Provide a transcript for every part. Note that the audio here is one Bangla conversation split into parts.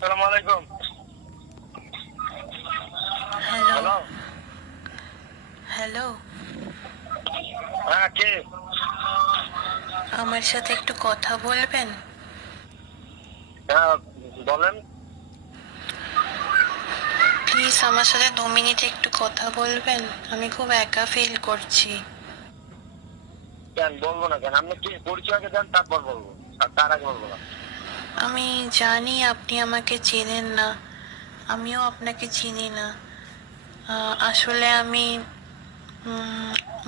আসসালামু আলাইকুম। হ্যালো। হ্যালো। হ্যালো। হ্যাঁ, কে? আমার সাথে একটু কথা বলবেন? হ্যাঁ, বলেন। প্লিজ আমার সাথে 2 মিনিট একটু কথা বলবেন? আমি খুব একা ফিল করছি। কেন বলবো না কেন? আপনি কি পরিচয় আগে দেন, তারপর বলবো। আর তার আগে বলবো না। আমি জানি আপনি আমাকে চেনেন না, আমিও আপনাকে চিনি না। আসলে আমি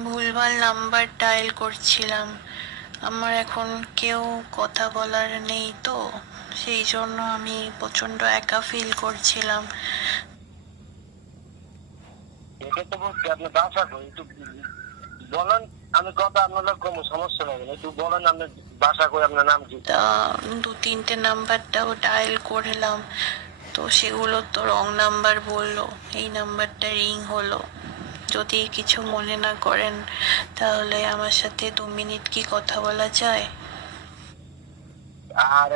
ভুলভাল নাম্বার ডায়াল করছিলাম। আমার এখন কেউ কথা বলার নেই, তো সেই জন্য আমি প্রচন্ড একা ফিল করছিলাম। এটা তো বলছি আপনি বাসা কই একটু বলেন। আমি কথা আপনার কোনো সমস্যা নেই, একটু বলেন আপনি বাসা কই, আপনার নাম কি? তা 2-3টে নাম্বারটাও ডায়াল করলাম, তো সেগুলো তো রং নাম্বার বললো। এই নাম্বারটা রিং হলো। যদি কিছু মনে না করেন তাহলে আমার সাথে 2 মিনিট কি কথা বলা যায়? আর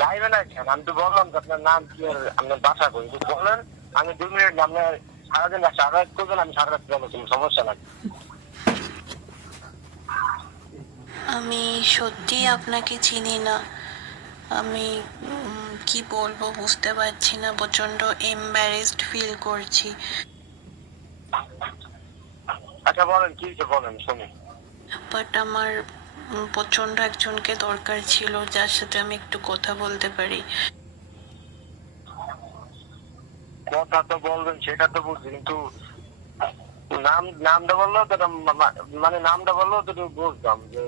যাইবে না কেন? আমি তো বললাম যে আপনার নাম কি আর আপনার বাসা কই, একটু বলেন। আমি 2 মিনিট আপনার সারাদিন সারা রাত করবেন, আমি সারা রাত যাবো, কোনো সমস্যা নাই। আমি সত্যি আপনাকে চিনি না। আমি কি বলবো বুঝতে পারছি না, প্রচন্ড এম্বারেসড ফিল করছি। আচ্ছা বলেন, কি হয়েছে বলেন শুনি। বাট আমার প্রচন্ড একজনকে দরকার ছিল যার সাথে আমি একটু কথা বলতে পারি। কথা তো বলবেন সেটা তো বুঝছি, কিন্তু নামটা বললেও তো মানে নামটা বললেও তো একটু বুঝতাম যে।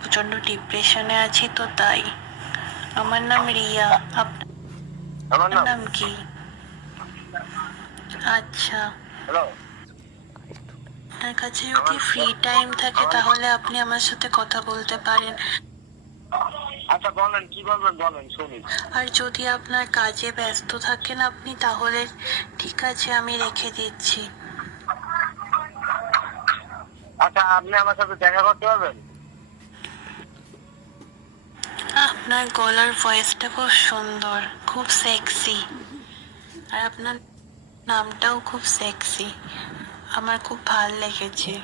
প্রচন্ড ডিপ্রেশনে আছি তো তাই। আমার নাম রিয়া। আমার আপনার নাম নাম কি? আচ্ছা। হ্যালো। আপনার কাছে যদি আমার ফ্রি টাইম থাকে আমার তাহলে আপনি আমার সাথে কথা বলতে পারেন। আচ্ছা বলেন, কি বলবেন বলেন শুনি। আর যদি আপনার কাজে ব্যস্ত থাকেন আপনি, তাহলে ঠিক আছে, আমি রেখে দিচ্ছি। আচ্ছা, আপনি আমার সাথে দেখা করতে পারবেন? আপনার গলার ভয়েসটা খুব সুন্দর, খুব সেক্সি। আর আপনার নামটাও খুব সেক্সি। আমার খুব ভাল লেগেছে।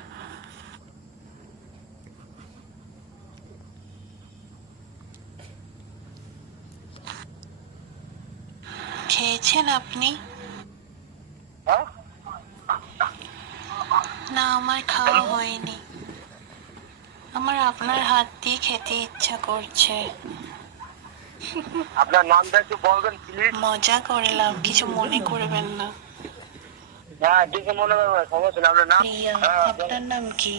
খেয়েছেন আপনি? হ্যাঁ। না, আমার খাওয়া হয়নি। আমার আপনার হাত দিয়ে খেতে ইচ্ছা করছে। আপনার নামটা একটু বলবেন প্লিজ। মজা করলাম, কিছু মনে করবেন না। হ্যাঁ, কিছু মনে করবেন না, সমস্যা নেই। আপনার নাম? রিয়া। হ্যাঁ আপনার নাম কি?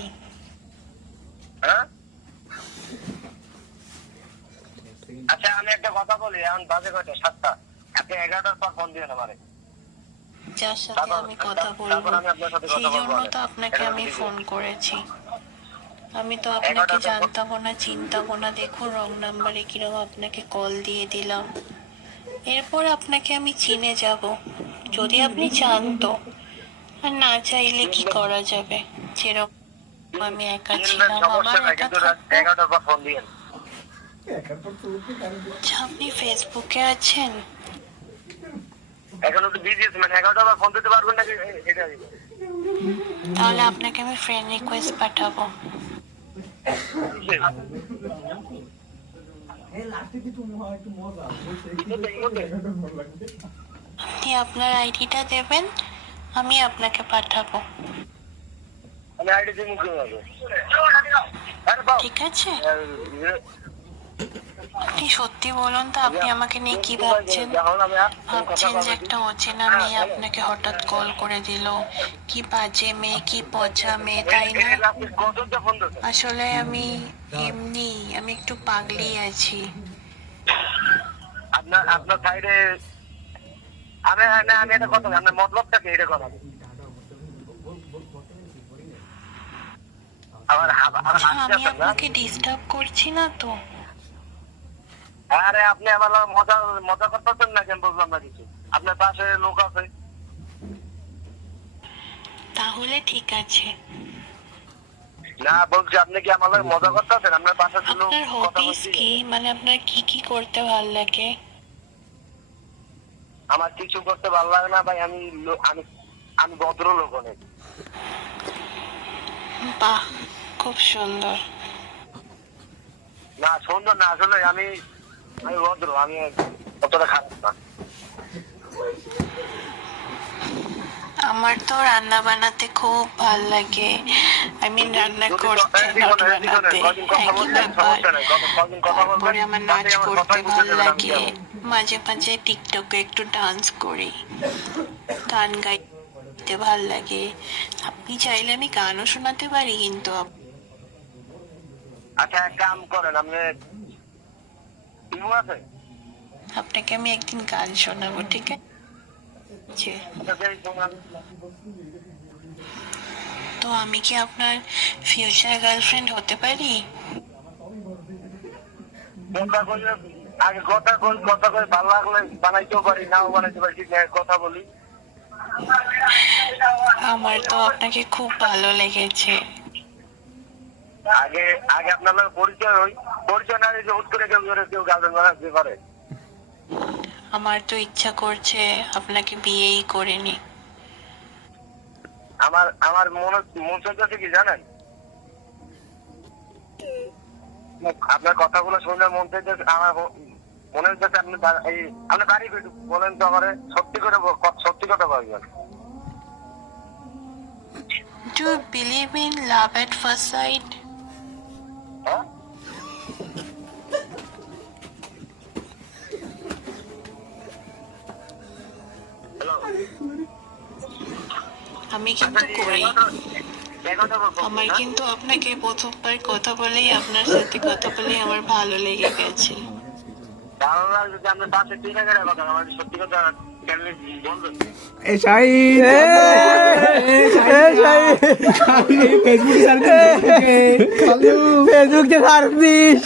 হ্যাঁ। আচ্ছা, আমি একটা কথা বলি, এখন বাজে কয়টা? 7টা। আপনি 11টার পর ফোন দিবেন আমারে। যার সাথে আমি কথা বলবো তারপর আমি আপনার সাথে সেই কথা বলবো। জন্য তো আপনাকে আমি ফোন করেছি। আমি তো আপনাকে 11টার পর জানতামও না, চিন্তামও না। দেখুন রং নাম্বারে কিরকম আপনাকে কল দিয়ে দিলাম। এরপর আপনাকে আমি চিনে যাব যদি আপনি চান তো। আর না চাইলে কি করা যাবে? যেরকম আমি একা চিনবেন, ছিলাম সমস্যা আবার নাই, একা কিন্তু রাত থাকবো। 11টার পর ফোন দিবেন। আচ্ছা, আপনি ফেসবুকে আছেন? এখন একটু বিজি আছে, মানে 11টার পর ফোন দিতে পারবেন নাকি এটা? তাহলে আপনাকে আমি ফ্রেন্ড রিকোয়েস্ট পাঠাবো। আপনি আপনার আইডিটা দেবেন, আমি আপনাকে পাঠাবো। আমি আইডি দিয়ে মুখ দেবো। আরে বাবা। ঠিক আছে? আপনি সত্যি বলুন তো, আপনি আমাকে নিয়ে কি ভাবছেন? ভাবছেন যে একটা অচেনা মেয়ে আপনাকে হঠাৎ কল করে দিল? কি বাজে মেয়ে, কি পচা মেয়ে, তাই না? আসলে আমি এমনি, আমি একটু পাগলি আছি। আপনার আপনার সাইডে আমি আমি এটা কথা আপনার মতলবটা কি, এটা কথা আবার আচ্ছা, আমি আপনাকে ডিস্টার্ব করছি না তো? আরে আপনি আমার মজা মজা করতেছেন না কেন, বুঝলাম না কিছু। আপনার পাশে লোক আছে? তাহলে ঠিক আছে। না, বলছি আপনি কি আমার মজা করতেছেন? আপনার পাশে লোক আপনার কথা হবিস বলছি। কি, মানে আপনার কি কি করতে ভাল লাগে? আমার কিছু করতে ভালো লাগে না ভাই। আমি আমি ভদ্রলোক অনেক। বাহ, খুব সুন্দর। না সুন্দর না, আসলে আমি ভদ্র, আমি অতটা খারাপ না। আমার তো রান্না বানাতে খুব ভাল লাগে। রান্না করতে নট বানাতে, একই ব্যাপার। তারপরে আমার নাচ করতে ভাল লাগে, মাঝে মাঝে টিকটকে একটু ডান্স করি, গান গাইতে ভাল লাগে। আপনি চাইলে আমি গানও শোনাতে পারি, কিন্তু আচ্ছা এক কাম করেন, আপনি ইমো আছে? আপনাকে আমি একদিন গান শোনাবো, ঠিক আছে? তো আমি কি আপনার ফিউচার গার্লফ্রেন্ড হতে পারি? আগে কথা কই ভালো লাগলে বানাইতেও পারি, নাও বানাইতে পারি, ঠিক আছে? কথা বলি। আমার তো আপনাকে খুব ভালো লেগেছে। আগে আগে আপনার পরিচয় না দিলে হুট করে কেউ গার্লফ্রেন্ড বানাতে পারে? আমার তো ইচ্ছা করছে আপনাকে বিয়েই করে নি। আমার মন চাইতেছে কি জানেন, আপনার কথাগুলো শুনে মন চাইতেছে, আমার মনে হচ্ছে আপনি আপনার বাড়ি বলেন তো আমার, সত্যি কথা বলবেন। Do you believe in love at first sight? হ্যাঁ আমি কিন্তু করি। আমার কিন্তু আপনাকে প্রথমবার কথা বলেই, আপনার সাথে কথা বলেই আমার ভালো লেগে গেছে। ভালো লাগছে যে আপনার পাশে ঠিক আছে, আমার সত্যি কথা বলবেন। ফেসবুক তে ছাড় দিস।